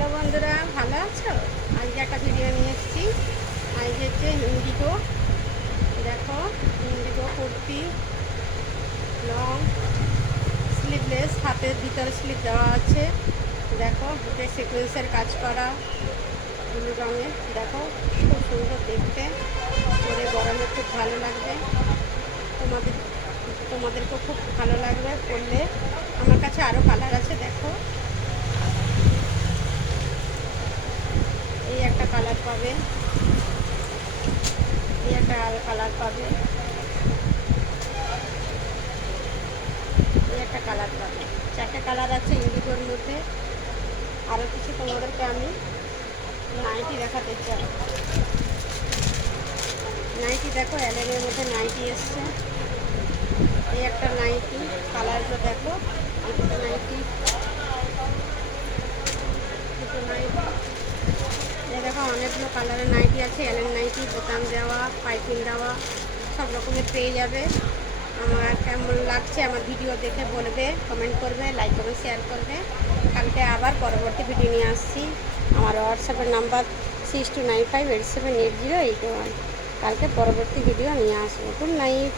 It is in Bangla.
হ্যালো বন্ধুরা, ভালো আছো? আজকে একটা ভিডিও নিয়ে এসেছি। আজকে হচ্ছে ইন্ডিগো। দেখো, ইন্ডিগো কুর্তি, লং স্লিভলেস, হাতের ভিতরে স্লিভ দেওয়া আছে। দেখো, বুকে সিকোয়েন্সের কাজ করা, ব্লু রঙের। দেখো, খুব সুন্দর দেখতে, পরে গরমে খুব ভালো লাগবে। তোমাদের তোমাদেরকেও খুব ভালো লাগবে পরলে। আমার কাছে আরও কালার আছে। দেখো, এই একটা কালার পাবে, এই একটা কালার পাবে, এই একটা কালার পাবে। চারটে কালার আছে ইন্ডিগোর মধ্যে। আরও কিছু তোমাদেরকে আমি নাইটি দেখাতে চাই। নাইটি দেখো, অ্যালেনের মধ্যে নাইটি এসছে। এই একটা নাইটি, কালারগুলো দেখো। এই দুটো নাইটি, এই দেখো অনেকগুলো কালারের নাইটি আছে। অ্যালেন নাইটি, বোতাম দেওয়া, পাইপিং দেওয়া, সব রকমের পেয়ে যাবে। আমার কেমন লাগছে আমার ভিডিও দেখে বলবে, কমেন্ট করবে, লাইক করবে, শেয়ার করবে। কালকে আবার পরবর্তী ভিডিও নিয়ে আসছি। আমার হোয়াটসঅ্যাপের নাম্বার 6295878081। কালকে পরবর্তী ভিডিও নিয়ে আসবো। Good night.